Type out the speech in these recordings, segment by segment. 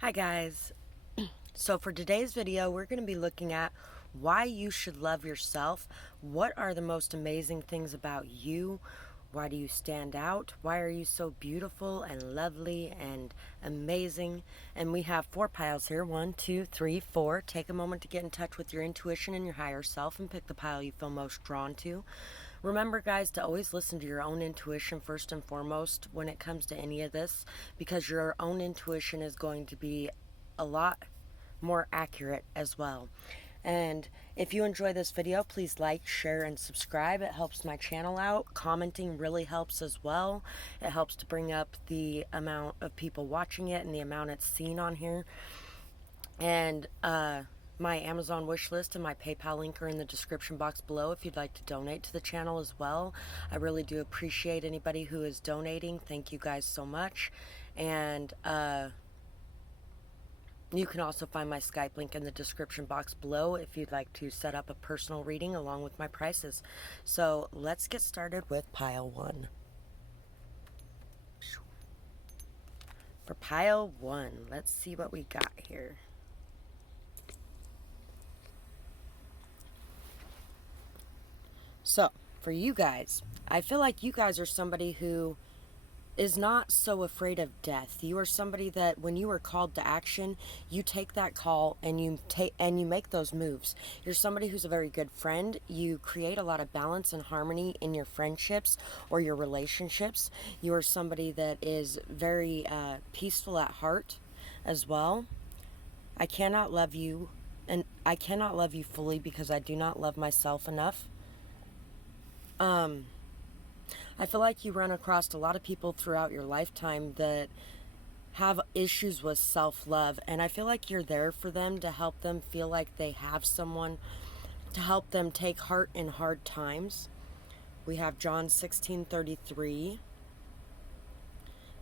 Hi guys. So for today's video, we're going to be looking at why you should love yourself. What are the most amazing things about you? Why do you stand out? Why are you so beautiful and lovely and amazing? And we have 4 piles here. 1, 2, 3, 4. Take a moment to get in touch with your intuition and your higher self and pick the pile you feel most drawn to. Remember, guys, to always listen to your own intuition first and foremost when it comes to any of this, because your own intuition is going to be a lot more accurate as well. And if you enjoy this video, please like, share, and subscribe. It helps my channel out. Commenting really helps as well. It helps to bring up the amount of people watching it and the amount it's seen on here. And my Amazon wish list and my PayPal link are in the description box below if you'd like to donate to the channel as well. I really do appreciate anybody who is donating. Thank you guys so much. And you can also find my Skype link in the description box below if you'd like to set up a personal reading along with my prices. So let's get started with pile 1. For pile 1, let's see what we got here. So, for you guys, I feel like you guys are somebody who is not so afraid of death. You are somebody that when you are called to action, you take that call and you make those moves. You're somebody who's a very good friend. You create a lot of balance and harmony in your friendships or your relationships. You are somebody that is very peaceful at heart as well. I cannot love you, and I cannot love you fully because I do not love myself enough. I feel like you run across a lot of people throughout your lifetime that have issues with self-love, and I feel like you're there for them to help them feel like they have someone to help them take heart in hard times. We have John 16:33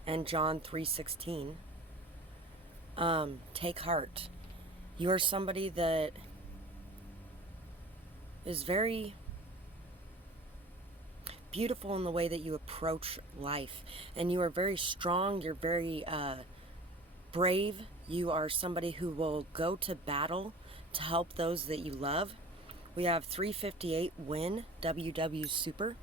and John 3:16. Take heart. You are somebody that is very beautiful in the way that you approach life, and you are very strong. You're very brave. You are somebody who will go to battle to help those that you love. We have 358 win, WW super.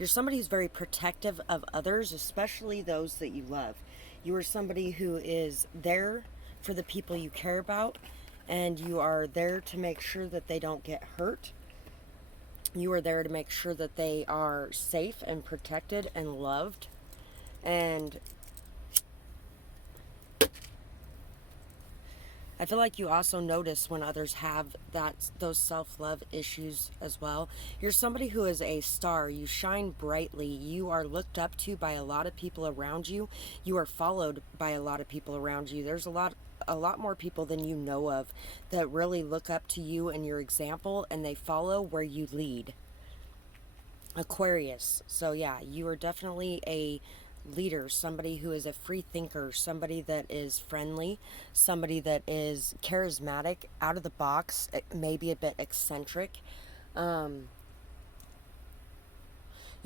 You're somebody who's very protective of others, especially those that you love. You are somebody who is there for the people you care about, and you are there to make sure that they don't get hurt. You are there to make sure that they are safe and protected and loved. And I feel like you also notice when others have those self-love issues as well. You're somebody who is a star. You shine brightly. You are looked up to by a lot of people around you. You are followed by a lot of people around you. There's a lot more people than you know of that really look up to you and your example, and they follow where you lead. Aquarius. So yeah, you are definitely a leader, somebody who is a free thinker, somebody that is friendly, somebody that is charismatic, out of the box, maybe a bit eccentric. You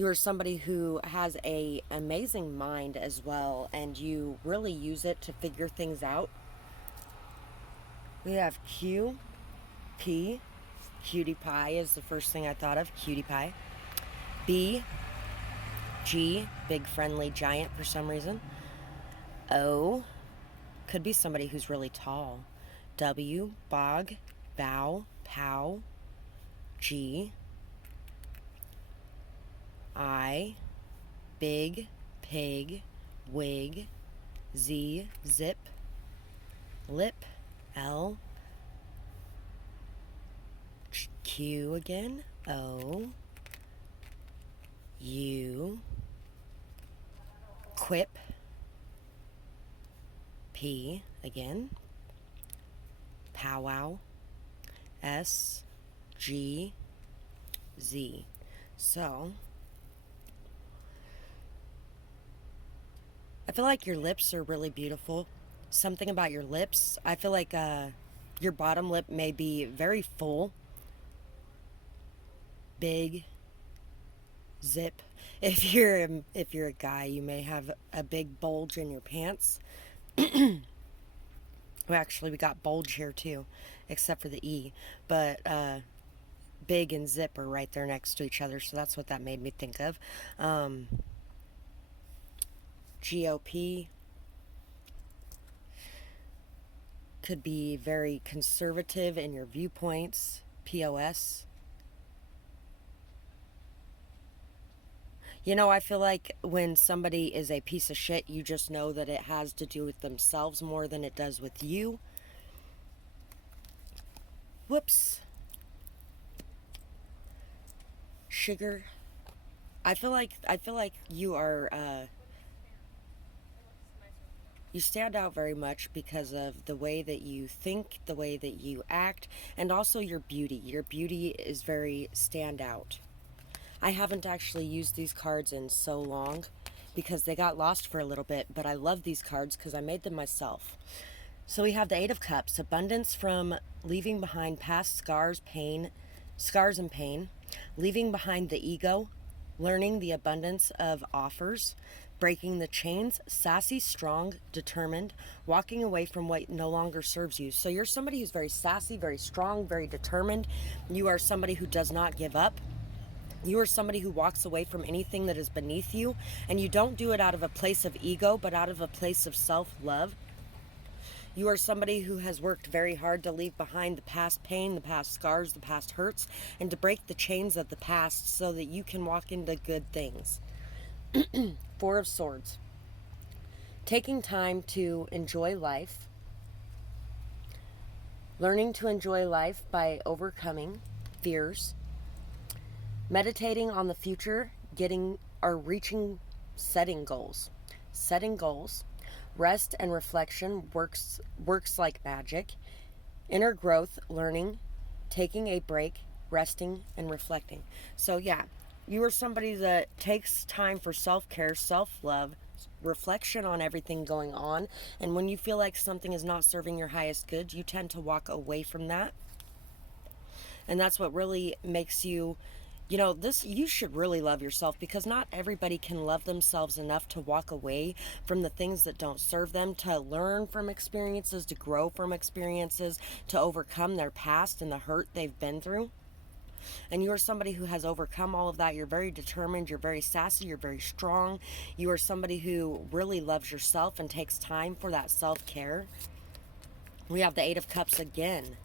are somebody who has an amazing mind as well, and you really use it to figure things out. We have Q, P, cutie pie is the first thing I thought of, cutie pie. B, G, big friendly giant for some reason. O, could be somebody who's really tall. W, bog, bow, pow. G, I, big, pig, wig. Z, zip, lip. L, Q again. O, U, quip. P again. Powwow. S, G, Z. So I feel like your lips are really beautiful. Something about your lips. I feel like your bottom lip may be very full, big, zip. If you're a guy, you may have a big bulge in your pants. Well, actually, we got bulge here too, except for the E. But big and zip are right there next to each other, so that's what that made me think of. GOP could be very conservative in your viewpoints. POS. You know, I feel like when somebody is a piece of shit, you just know that it has to do with themselves more than it does with you. Whoops. Sugar. I feel like you are you stand out very much because of the way that you think, the way that you act, and also your beauty. Your beauty is very standout. I haven't actually used these cards in so long because they got lost for a little bit, but I love these cards because I made them myself. So we have the Eight of Cups, abundance from leaving behind past scars and pain, leaving behind the ego, learning the abundance of offers, breaking the chains, sassy, strong, determined, walking away from what no longer serves you. So you're somebody who's very sassy, very strong, very determined. You are somebody who does not give up. You are somebody who walks away from anything that is beneath you, and you don't do it out of a place of ego, but out of a place of self-love. You are somebody who has worked very hard to leave behind the past pain, the past scars, the past hurts, and to break the chains of the past so that you can walk into good things. Four of Swords. Taking time to enjoy life. Learning to enjoy life by overcoming fears. Meditating on the future, setting goals. Setting goals. Rest and reflection works like magic. Inner growth, learning, taking a break, resting, and reflecting. So yeah, you are somebody that takes time for self-care, self-love, reflection on everything going on. And when you feel like something is not serving your highest good, you tend to walk away from that. And that's what really makes you, you should really love yourself, because not everybody can love themselves enough to walk away from the things that don't serve them, to learn from experiences, to grow from experiences, to overcome their past and the hurt they've been through. And you are somebody who has overcome all of that. You're very determined, you're very sassy, you're very strong. You are somebody who really loves yourself and takes time for that self-care. We have the Eight of Cups again,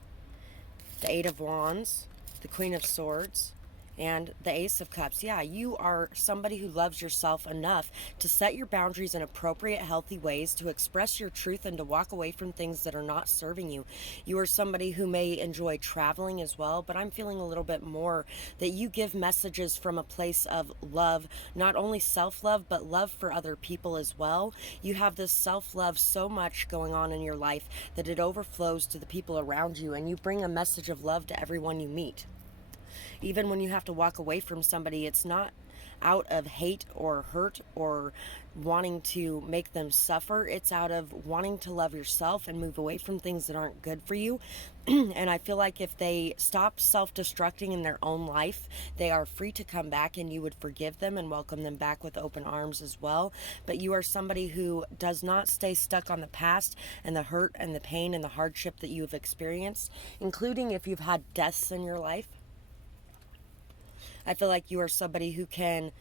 the Eight of Wands, the Queen of Swords, and the Ace of Cups. Yeah, you are somebody who loves yourself enough to set your boundaries in appropriate, healthy ways, to express your truth and to walk away from things that are not serving you. You are somebody who may enjoy traveling as well, but I'm feeling a little bit more that you give messages from a place of love, not only self-love, but love for other people as well. You have this self-love so much going on in your life that it overflows to the people around you, and you bring a message of love to everyone you meet. Even when you have to walk away from somebody, it's not out of hate or hurt or wanting to make them suffer. It's out of wanting to love yourself and move away from things that aren't good for you. And I feel like if they stop self-destructing in their own life, they are free to come back, and you would forgive them and welcome them back with open arms as well. But you are somebody who does not stay stuck on the past and the hurt and the pain and the hardship that you have experienced, including if you've had deaths in your life. I feel like you are somebody who can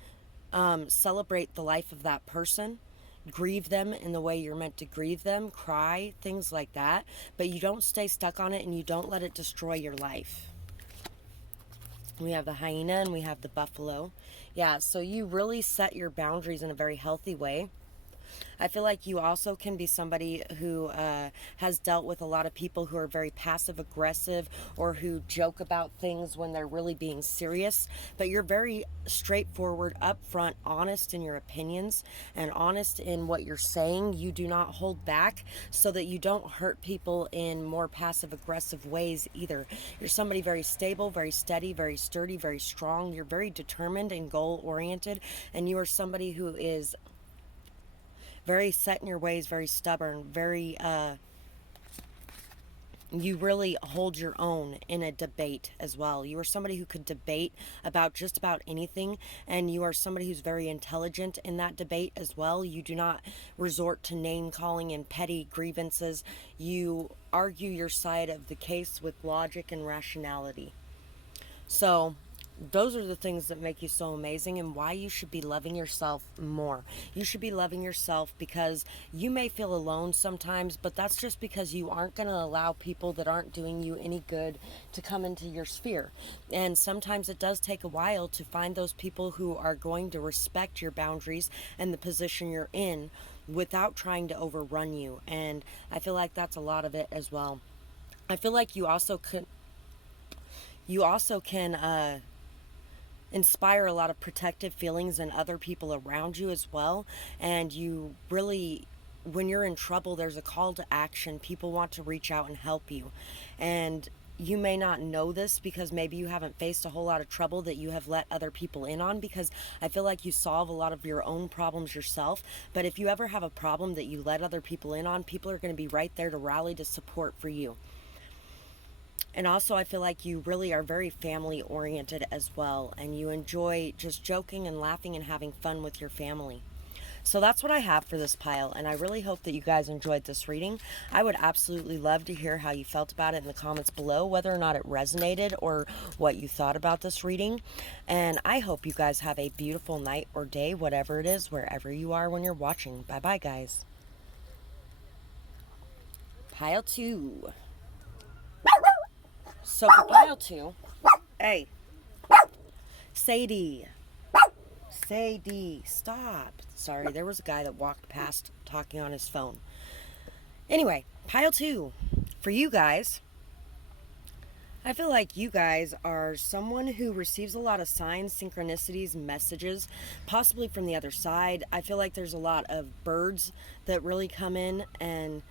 celebrate the life of that person, grieve them in the way you're meant to grieve them, cry, things like that, but you don't stay stuck on it and you don't let it destroy your life. We have the hyena and we have the buffalo. Yeah, so you really set your boundaries in a very healthy way. I feel like you also can be somebody who has dealt with a lot of people who are very passive aggressive, or who joke about things when they're really being serious, but you're very straightforward, upfront, honest in your opinions and honest in what you're saying. You do not hold back so that you don't hurt people in more passive aggressive ways either. You're somebody very stable, very steady, very sturdy, very strong. You're very determined and goal oriented, and you are somebody who is very set in your ways, very stubborn, very, you really hold your own in a debate as well. You are somebody who could debate about just about anything, and you are somebody who's very intelligent in that debate as well. You do not resort to name calling and petty grievances. You argue your side of the case with logic and rationality. So, those are the things that make you so amazing and why you should be loving yourself more. You should be loving yourself because you may feel alone sometimes, but that's just because you aren't going to allow people that aren't doing you any good to come into your sphere. And sometimes it does take a while to find those people who are going to respect your boundaries and the position you're in without trying to overrun you. And I feel like that's a lot of it as well. I feel like you also can inspire a lot of protective feelings in other people around you as well. And you really, when you're in trouble, there's a call to action. People want to reach out and help you. And you may not know this because maybe you haven't faced a whole lot of trouble that you have let other people in on, because I feel like you solve a lot of your own problems yourself. But if you ever have a problem that you let other people in on, people are going to be right there to rally to support for you. And also, I feel like you really are very family oriented as well, and you enjoy just joking and laughing and having fun with your family. So that's what I have for this pile, and I really hope that you guys enjoyed this reading. I would absolutely love to hear how you felt about it in the comments below, whether or not it resonated or what you thought about this reading. And I hope you guys have a beautiful night or day, whatever it is, wherever you are when you're watching. Bye-bye, guys. Pile 2. So for pile 2, hey, Sadie, stop. Sorry, there was a guy that walked past talking on his phone. Anyway, pile 2, for you guys, I feel like you guys are someone who receives a lot of signs, synchronicities, messages, possibly from the other side. I feel like there's a lot of birds that really come in and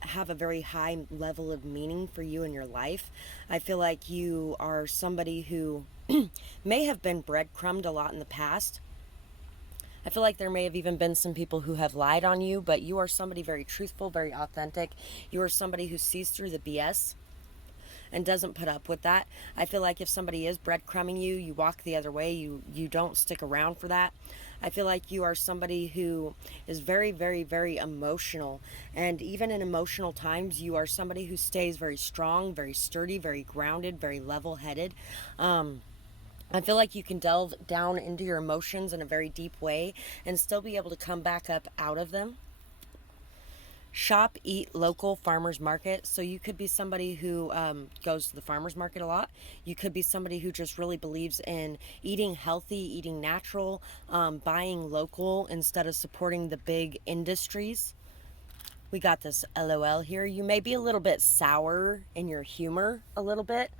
have a very high level of meaning for you in your life. I feel like you are somebody who may have been breadcrumbed a lot in the past. I feel like there may have even been some people who have lied on you, but you are somebody very truthful, very authentic. You are somebody who sees through the BS and doesn't put up with that. I feel like if somebody is breadcrumbing you, you walk the other way. You don't stick around for that. I feel like you are somebody who is very, very, very emotional. And even in emotional times, you are somebody who stays very strong, very sturdy, very grounded, very level-headed. I feel like you can delve down into your emotions in a very deep way and still be able to come back up out of them. Shop, eat local farmers market. So you could be somebody who goes to the farmers market a lot. You could be somebody who just really believes in eating healthy, eating natural, buying local instead of supporting the big industries. We got this LOL here. You may be a little bit sour in your humor a little bit.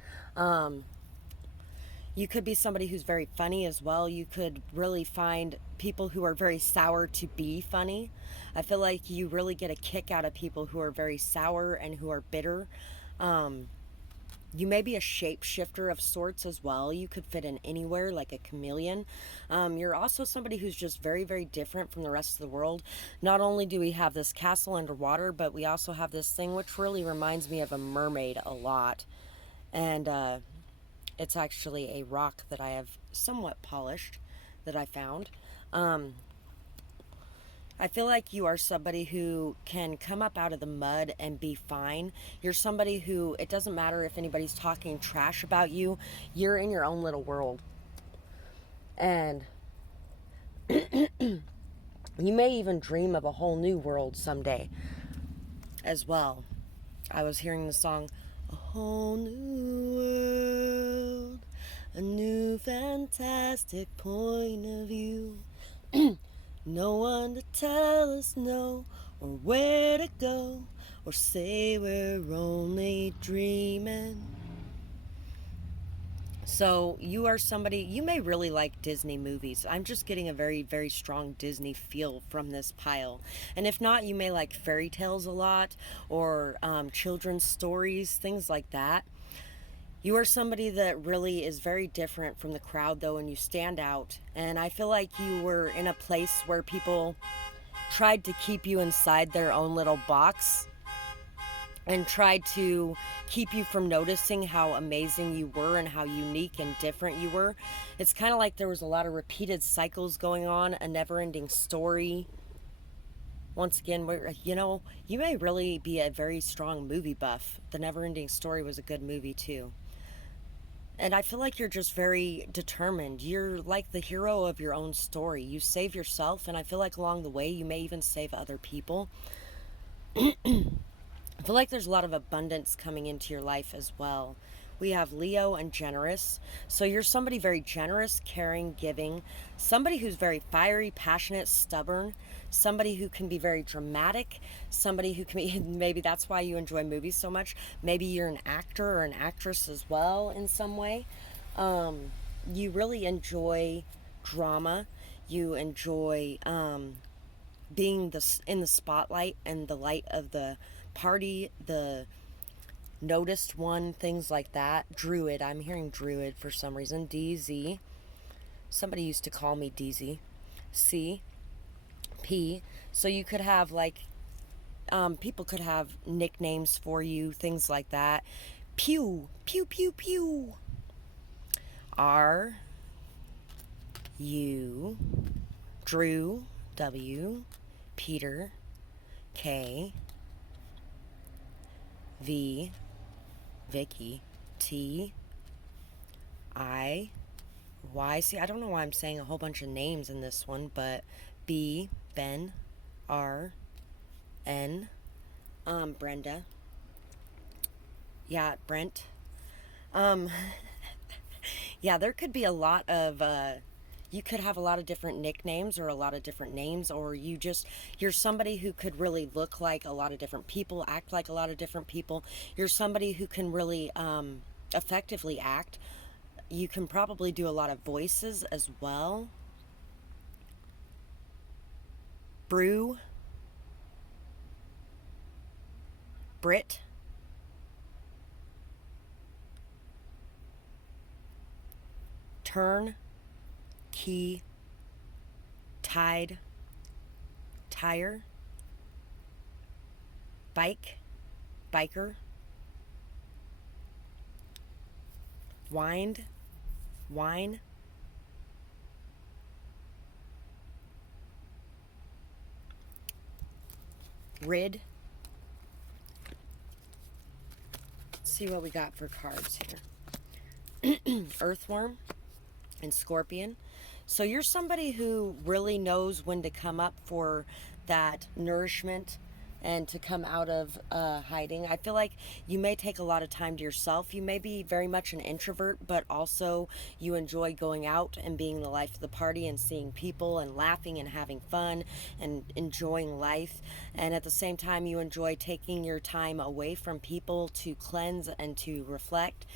You could be somebody who's very funny as well. You could really find people who are very sour to be funny. I feel like you really get a kick out of people who are very sour and who are bitter. You may be a shapeshifter of sorts as well. You could fit in anywhere like a chameleon. You're also somebody who's just very, very different from the rest of the world. Not only do we have this castle underwater, but we also have this thing which really reminds me of a mermaid a lot. And it's actually a rock that I have somewhat polished that I found. I feel like you are somebody who can come up out of the mud and be fine. You're somebody who, it doesn't matter if anybody's talking trash about you, you're in your own little world. And you may even dream of a whole new world someday as well. I was hearing the song, "A whole new world, a new fantastic point of view. No one to tell us no, or where to go, or say we're only dreaming." So you are somebody, you may really like Disney movies. I'm just getting a very, very strong Disney feel from this pile. And if not, you may like fairy tales a lot, or children's stories, things like that. You are somebody that really is very different from the crowd, though, and you stand out. And I feel like you were in a place where people tried to keep you inside their own little box. and tried to keep you from noticing how amazing you were and how unique and different you were. It's kind of like there was a lot of repeated cycles going on, a never-ending story. Once again, you may really be a very strong movie buff. The Never-Ending Story was a good movie too. And I feel like you're just very determined. You're like the hero of your own story. You save yourself, and I feel like along the way you may even save other people. I feel like there's a lot of abundance coming into your life as well. We have Leo and generous. So you're somebody very generous, caring, giving, somebody who's very fiery, passionate, stubborn, somebody who can be very dramatic, somebody who can be, maybe that's why you enjoy movies so much. Maybe you're an actor or an actress as well in some way. You really enjoy drama. You enjoy being in the spotlight and the light of the party, the noticed one, things like that. Druid, I'm hearing druid for some reason. DZ. Somebody used to call me DZ. C. P. So you could have people could have nicknames for you, things like that. Pew, pew, pew, pew. R. U. Drew. W. Peter. K. V. Vicky. T. I. Y. See, I don't know why I'm saying a whole bunch of names in this one, but B. Ben. R. N. Brenda. Yeah, Brent. Yeah, there could be a lot of you could have a lot of different nicknames or a lot of different names, or you're somebody who could really look like a lot of different people, act like a lot of different people. You're somebody who can really effectively act. You can probably do a lot of voices as well. Brew. Brit. Turn. Key. Tide. Tire. Bike. Biker. Wind. Wine. Rid. Let's see what we got for cards here. Earthworm and Scorpion. So you're somebody who really knows when to come up for that nourishment and to come out of hiding. I feel like you may take a lot of time to yourself. You may be very much an introvert, but also you enjoy going out and being the life of the party and seeing people and laughing and having fun and enjoying life. And at the same time, you enjoy taking your time away from people to cleanse and to reflect.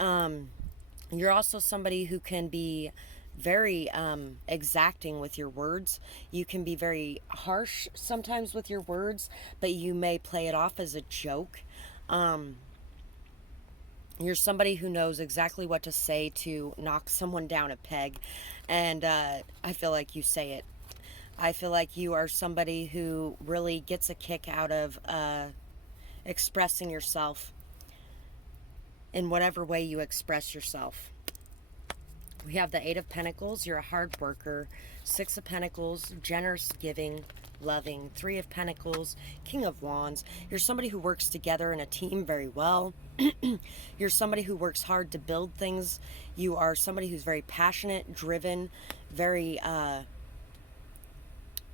You're also somebody who can be very exacting with your words. You can be very harsh sometimes with your words, but you may play it off as a joke. You're somebody who knows exactly what to say to knock someone down a peg, and I feel like you say it. I feel like you are somebody who really gets a kick out of expressing yourself in whatever way you express yourself. We have the Eight of Pentacles. You're a hard worker. Six of Pentacles, generous, giving, loving. Three of Pentacles, King of Wands. You're somebody who works together in a team very well. You're somebody who works hard to build things. You are somebody who's very passionate, driven, very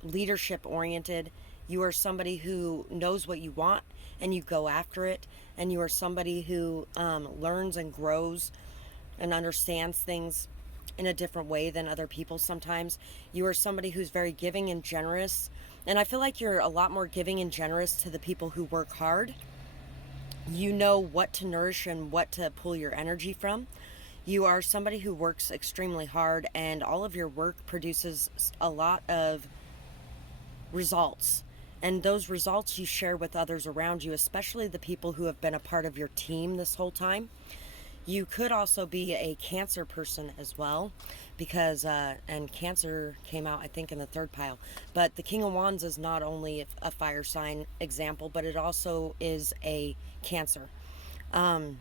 leadership oriented. You are somebody who knows what you want and you go after it. And you are somebody who learns and grows and understands things in a different way than other people sometimes. You are somebody who's very giving and generous. And I feel like you're a lot more giving and generous to the people who work hard. You know what to nourish and what to pull your energy from. You are somebody who works extremely hard, and all of your work produces a lot of results. And those results you share with others around you, especially the people who have been a part of your team this whole time. You could also be a Cancer person as well, because, and Cancer came out, I think, in the third pile. But the King of Wands is not only a fire sign example, but it also is a Cancer. Um,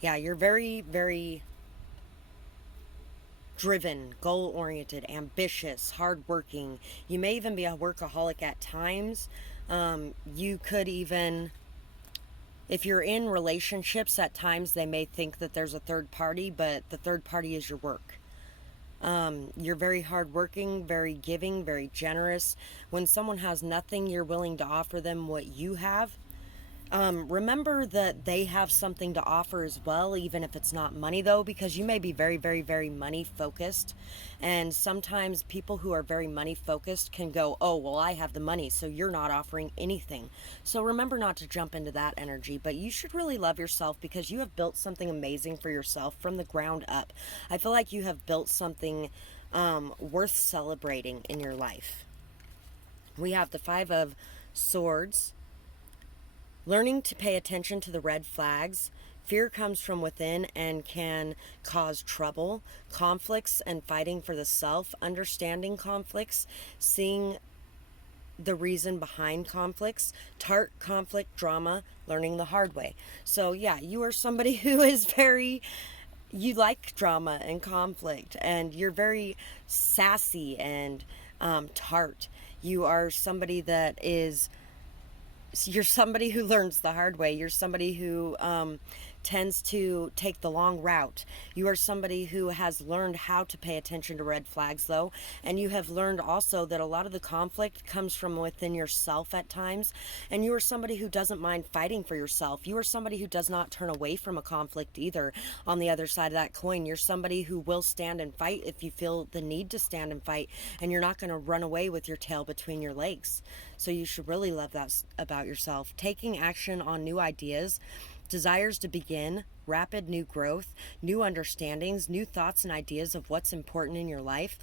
yeah, you're very, very driven, goal oriented, ambitious, hardworking. You may even be a workaholic at times. You could even, if you're in relationships, at times they may think that there's a third party, but the third party is your work. You're very hardworking, very giving, very generous. When someone has nothing, you're willing to offer them what you have. Remember that they have something to offer as well, even if it's not money, though, because you may be very, very, very money focused. And sometimes people who are very money focused can go, oh, well, I have the money, so you're not offering anything. So remember not to jump into that energy, but you should really love yourself because you have built something amazing for yourself from the ground up. I feel like you have built something worth celebrating in your life. We have the Five of Swords. Learning to pay attention to the red flags. Fear comes from within and can cause trouble. Conflicts and fighting for the self. Understanding conflicts. Seeing the reason behind conflicts. Tart conflict drama. Learning the hard way. So yeah, you are somebody who is very... You like drama and conflict, and you're very sassy and tart. You are somebody that is... You're somebody who learns the hard way. You're somebody who tends to take the long route. You are somebody who has learned how to pay attention to red flags, though, and you have learned also that a lot of the conflict comes from within yourself at times, and you are somebody who doesn't mind fighting for yourself. You are somebody who does not turn away from a conflict either. On the other side of that coin, you're somebody who will stand and fight if you feel the need to stand and fight, and you're not going to run away with your tail between your legs. So you should really love that about yourself. Taking action on new ideas, desires to begin, rapid new growth, new understandings, new thoughts and ideas of what's important in your life.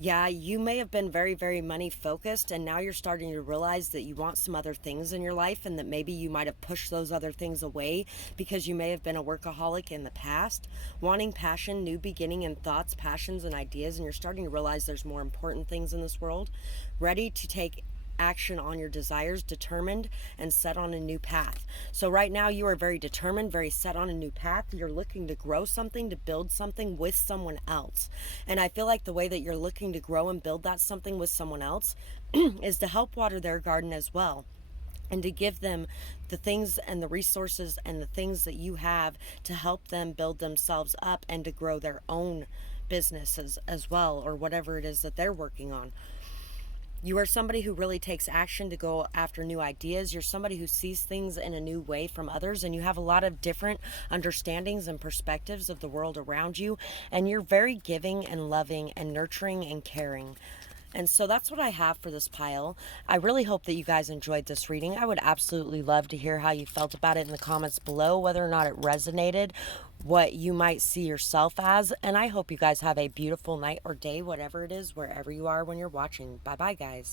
Yeah, you may have been very, very money focused, and now you're starting to realize that you want some other things in your life, and that maybe you might have pushed those other things away because you may have been a workaholic in the past. Wanting passion, new beginning, and thoughts, passions, and ideas, and you're starting to realize there's more important things in this world. Ready to take action on your desires, determined and set on a new path. So right now you are very determined, very set on a new path. You're looking to grow something, to build something with someone else. And I feel like the way that you're looking to grow and build that something with someone else is to help water their garden as well, and to give them the things and the resources and the things that you have to help them build themselves up and to grow their own businesses as well, or whatever it is that they're working on. You are somebody who really takes action to go after new ideas. You're somebody who sees things in a new way from others, and you have a lot of different understandings and perspectives of the world around you, and you're very giving and loving and nurturing and caring. And so that's what I have for this pile. I really hope that you guys enjoyed this reading. I would absolutely love to hear how you felt about it in the comments below, whether or not it resonated, what you might see yourself as. And I hope you guys have a beautiful night or day, whatever it is, wherever you are when you're watching. Bye-bye, guys.